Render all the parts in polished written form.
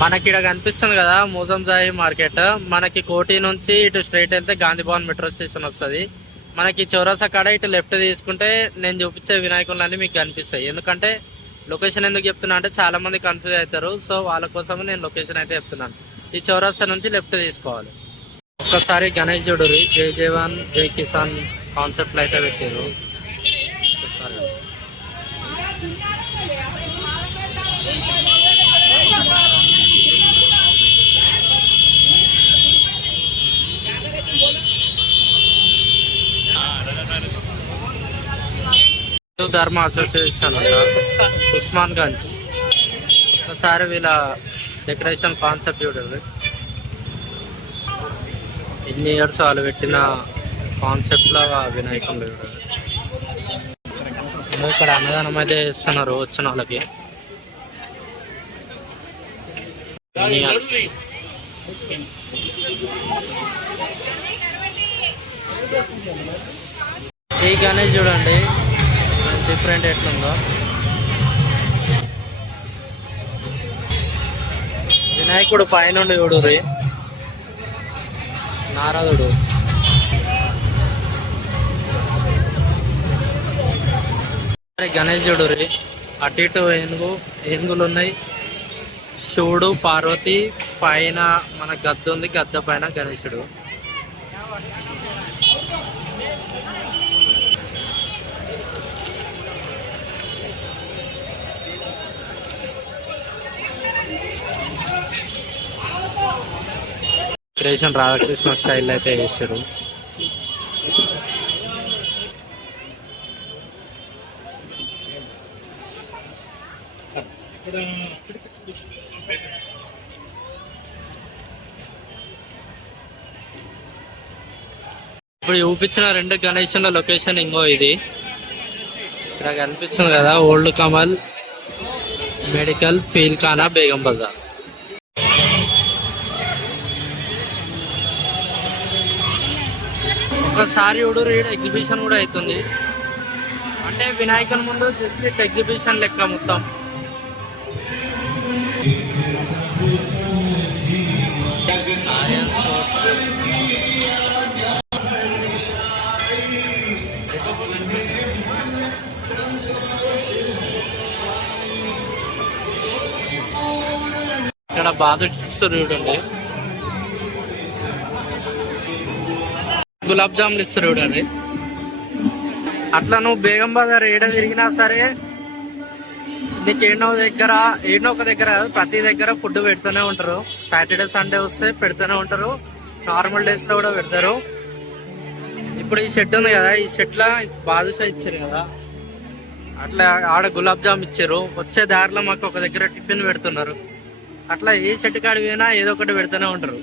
మనకి ఇక్కడ కనిపిస్తుంది కదా మూజంజాయి మార్కెట్. మనకి కోటి నుంచి ఇటు స్ట్రైట్ వెళ్తే గాంధీ భవన్ మెట్రో స్టేషన్ వస్తుంది. మనకి చౌరసా కాడ ఇటు లెఫ్ట్ తీసుకుంటే నేను చూపించే వినాయకులన్నీ మీకు కనిపిస్తాయి. ఎందుకంటే లొకేషన్ ఎందుకు చెప్తున్నా అంటే చాలా మంది కన్ఫ్యూజ్ అవుతారు. సో వాళ్ళ కోసం నేను లొకేషన్ అయితే చెప్తున్నాను. ఈ చౌరసా నుంచి లెఫ్ట్ తీసుకోవాలి. ఒక్కసారి గణేష్ చూడురి, జై జవాన్ జై కిసాన్ కాన్సెప్ట్లు అయితే పెట్టారు. ధర్మ అసోసియేషన్ అంట, ఉస్మాన్ గంజ్. ఒకసారి వీళ్ళ డెకరేషన్ కాన్సెప్ట్ చూడండి. ఎన్ని ఇయర్స్ వాళ్ళు పెట్టిన కాన్సెప్ట్లో వినాయకులు చూడండి. ఇక్కడ అన్నదానం అయితే చేస్తున్నారు వచ్చిన వాళ్ళకి. ఈ గణేష్ చూడండి డిఫరెంట్ ఎట్లుందో. వినాయకుడు పైనుండి చూడురి, నారదుడు. గణేష్ చూడురి, అటు ఇటు ఏనుగులు ఉన్నాయి. శివుడు పార్వతి, పైన మన గద్ద ఉంది, గద్ద పైన గణేశుడు. క్రియేషన్ రాధాకృష్ణ స్టైల్ అయితే చేశారు. ఇప్పుడు చూపించిన రెండు గణేశుల లొకేషన్ ఇంకో ఇది. ఇక్కడ కనిపిస్తుంది కదా old Kamal medical Pilkhana Begum Bazaar. ఒకసారి చూడు ఎగ్జిబిషన్ కూడా అవుతుంది. అంటే వినాయకుని ముందు జస్ట్ ఇట్ ఎగ్జిబిషన్ లెక్క మొత్తం. ఇక్కడ బాదుషాలు చూడండి, గులాబ్ జాములు ఇస్తారు చూడండి. అట్లా నువ్వు బేగం బజార్ ఏడ తిరిగినా సరే నీకు ఏడో ఒక దగ్గర ప్రతి దగ్గర ఫుడ్ పెడుతూనే ఉంటారు. సాటర్డే సండే వస్తే పెడుతూనే ఉంటారు, నార్మల్ డేస్ లో కూడా పెడతారు. ఇప్పుడు ఈ షెడ్ ఉంది కదా, ఈ షెడ్ లా బాదుషా ఇచ్చారు కదా, అట్లా ఆడ గులాబ్ జామ్ ఇచ్చారు. వచ్చే దారిలో మాకు ఒక దగ్గర టిఫిన్ పెడుతున్నారు. అట్లా ఏ షెడ్ కాడి పోయినా ఏదో ఒకటి పెడుతూనే ఉంటారు.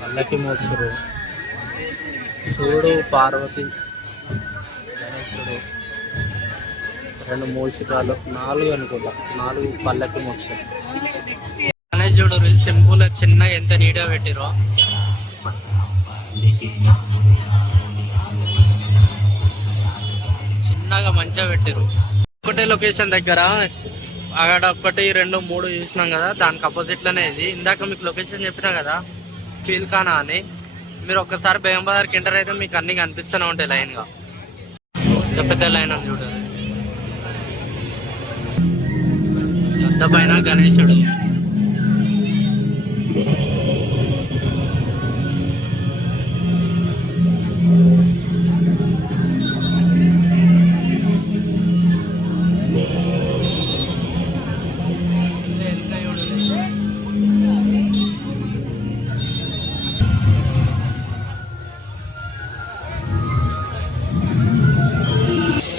పల్లకి మోసురు, శివుడు పార్వతి గణేశుడు, రెండు మూషికాలు, 4 అనుకుంటా, 4 పల్లకి మోసారు. గణేశుడు సింపుల్ చిన్న ఎంత నీట్గా పెట్టిరో. చిన్నగా మంచిగా పెట్టిరు. ఒకటే లొకేషన్ దగ్గర అక్కడ 1, 2, 3 చూసినాం కదా, దానికి అపోజిట్ లోనే ఇది. ఇందాక మీకు లొకేషన్ చెప్పినా కదా ఫీల్ ఖానా అని. మీరు ఒక్కసారి బేగం బజార్కి ఎంటర్ అయితే మీకు అన్ని కనిపిస్తూనే ఉంటాయి లైన్ గా. పెద్ద లైన్ అని చూడండి. గద్ద పైన గణేశుడు.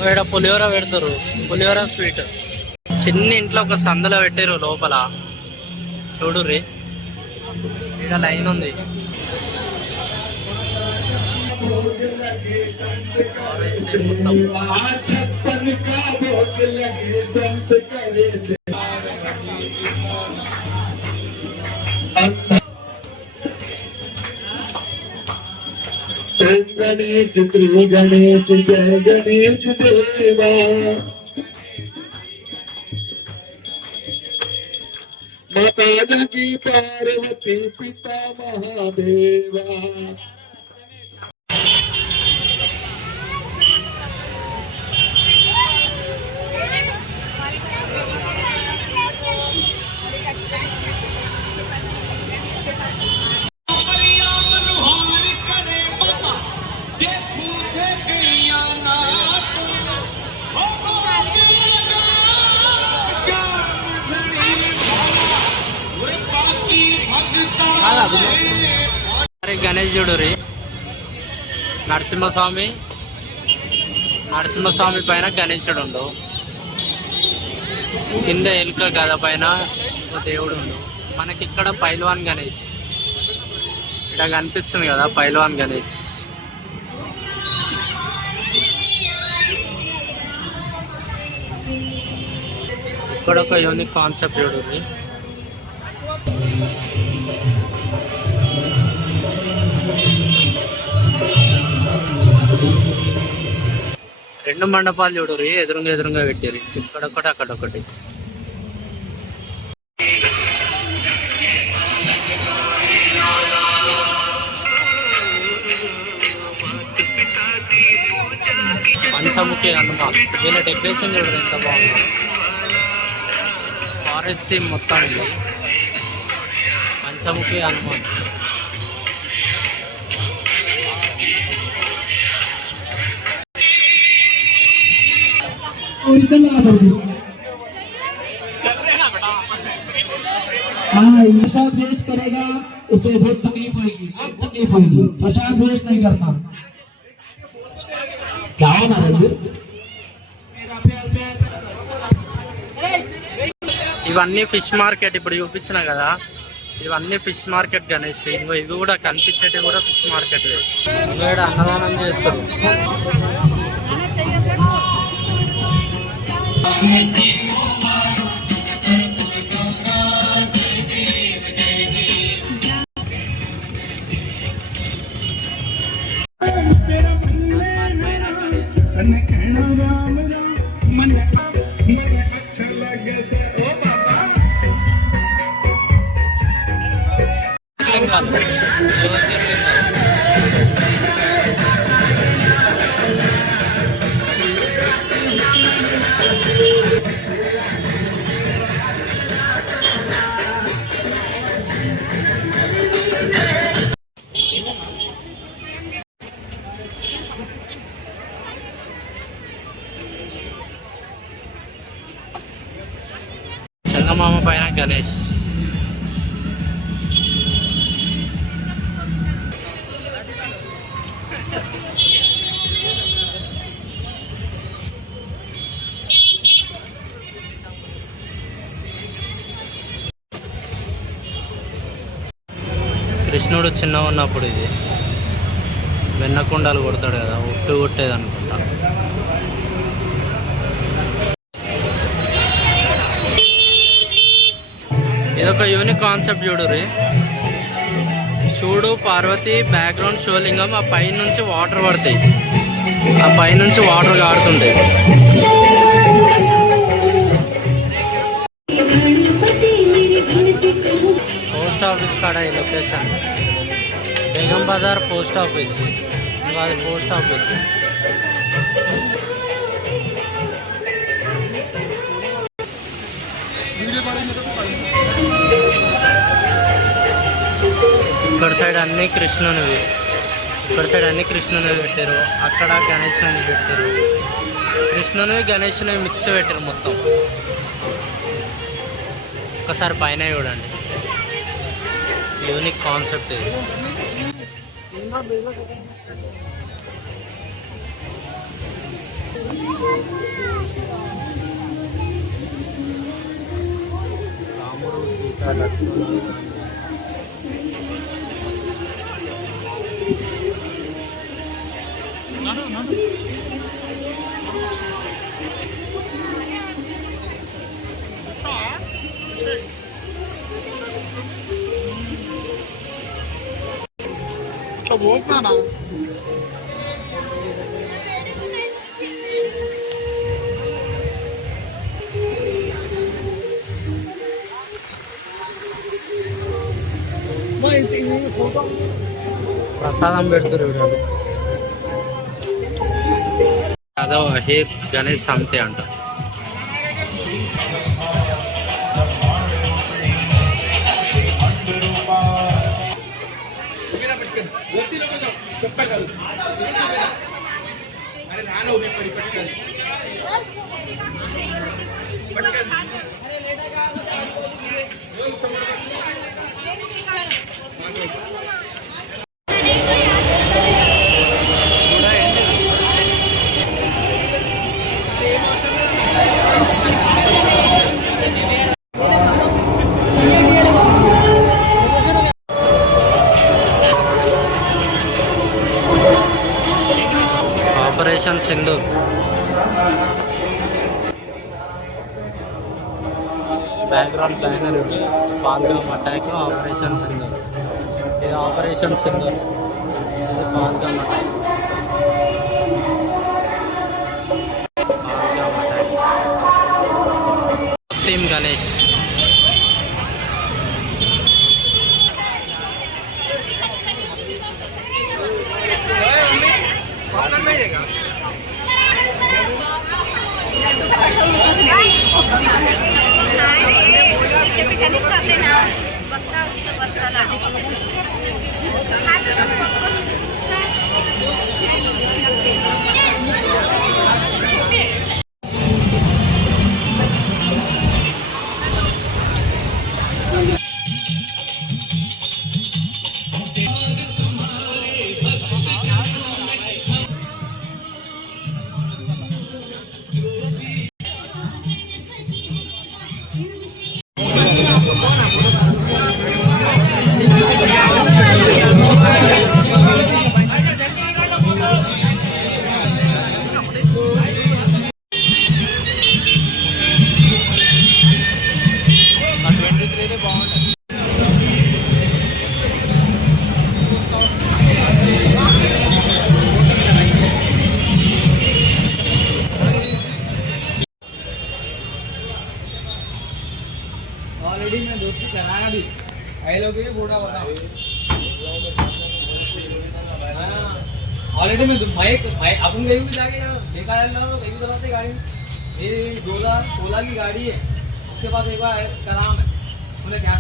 ఇక్కడ పులిహోర పెడతారు, పులిహోర స్వీట్. చిన్న ఇంట్లో ఒక సందులో పెట్టారు లోపల చూడుర్రి. ఇక్కడ లైన్ ఉంది. ओम गणेश श्री गणेश जय गणेश देवा। माता जगी पार्वती पिता महादेवा। అరే గణేష్ చూడు రీ నరసింహస్వామి పైన గణేశుడు ఉండు, కింద ఎలుక గద పైన దేవుడు ఉండు. మనకి ఇక్కడ పైల్వాన్ గణేష్ ఇక్కడ కనిపిస్తుంది కదా, పైల్వాన్ గణేష్. ఇక్కడ ఒక యూనిక్ కాన్సెప్ట్ చూడు. రెండు మండపాలు చూడరు, ఎదురుగా పెట్టారు. ఇక్కడొకటి అక్కడొకటి. పంచముఖి హనుమాన్, వీళ్ళ డెకరేషన్ చూడరు ఎంత బాగుంది. ఫారెస్ట్ థీమ్ మొత్తం ఇది. పంచముఖి హనుమాన్. प्रसाद वेस्ट करेगा उसे बहुत तकलीफ होगी, प्रसाद वेस्ट नहीं करना। क्या होना है? ఇవన్నీ ఫిష్ మార్కెట్. ఇప్పుడు చూపించిన కదా, ఇవన్నీ ఫిష్ మార్కెట్ గణేష్. ఇంకో ఇవి కూడా కనిపించేవి కూడా ఫిష్ మార్కెట్. ఇక్కడ అన్నదానం చేస్తారు. చందమామ పైన గణేష్. కృష్ణుడు చిన్నగా ఉన్నప్పుడు ఇది వెన్నకొండలు కొడతాడు కదా, ఉట్టు కొట్టేది అనుకుంటా. ఇదొక యూనిక్ కాన్సెప్ట్ చూడు రే. శివుడు పార్వతి బ్యాక్గ్రౌండ్ శివలింగం, ఆ పై నుంచి వాటర్ పడతాయి, ఆ పై నుంచి వాటర్ కారుతుంటాయి. పోస్ట్ ఆఫీస్ కాడ ఈ location Begum Bazaar post office. అది పోస్ట్ ఆఫీస్. ఇక్కడ సైడ్ అన్ని కృష్ణునివి, ఇక్కడ సైడ్ అన్ని కృష్ణునివి పెట్టారు. అక్కడ గణేశుని పెట్టారు. కృష్ణునివి గణేశునివి మిక్స్ పెట్టారు మొత్తం. ఒకసారి పైన చూడండి, యూనిక్ కాన్సెప్ట్ ఇది. రాముడు సీత లక్ష్మణుడు. ప్రసాదం పెడుతురు చూడండి. అదో హేప్ గణేష్ సంతే అంట. Operation Sindoor. Background planner Pahalgam attack, operation Sindoor. ఇది ఆపరేషన్ సింధూర్, ఇది Pahalgam attack. Pahalgam attack. Team Ganesh. Already मैं दोस्ती कराया भी आई लोग भी बूढ़ा बता ऑलरेडी मैं माइक अपन गई भी जाके देखा है ना एक तरह से गाड़ी मेरी 2016 की गाड़ी है, उसके पास एक बार कराम है उन्हें क्या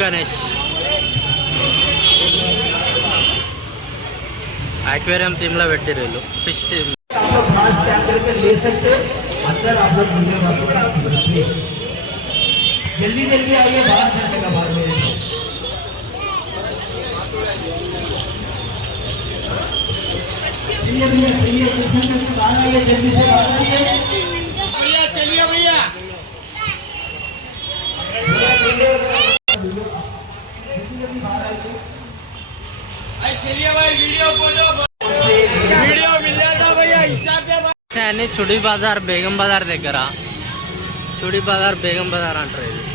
గణేష్ एक्वेरियम टीम ला పెట్టిరు వీళ్ళు ఫిష్ టీమ్. आप लोग खास कैमरे पे ले सकते हैं, अंदर आप लोग मिलने वाले प्लीज जल्दी जल्दी आइए, बाहर जाने बाहर में चलिए भैया चलिए स्टेशन से बाहर आइए, जल्दी से बाहर आइए भैया, चलिए भैया चलिए भाई वीडियो मिल जाता भैया इंस्टा पे. చుడి బజార్ బేగం బజార్ దగ్గర, చుడి బజార్ బేగం బజార్ అంటారు ఇది.